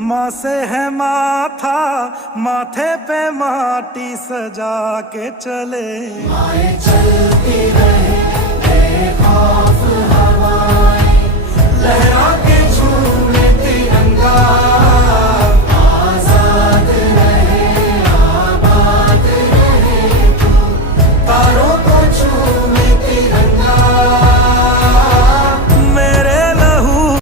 माँ से है माथा, माथे पे माटी सजा के चले। माए चलती रहे बेखौफ हवाएं, लहरा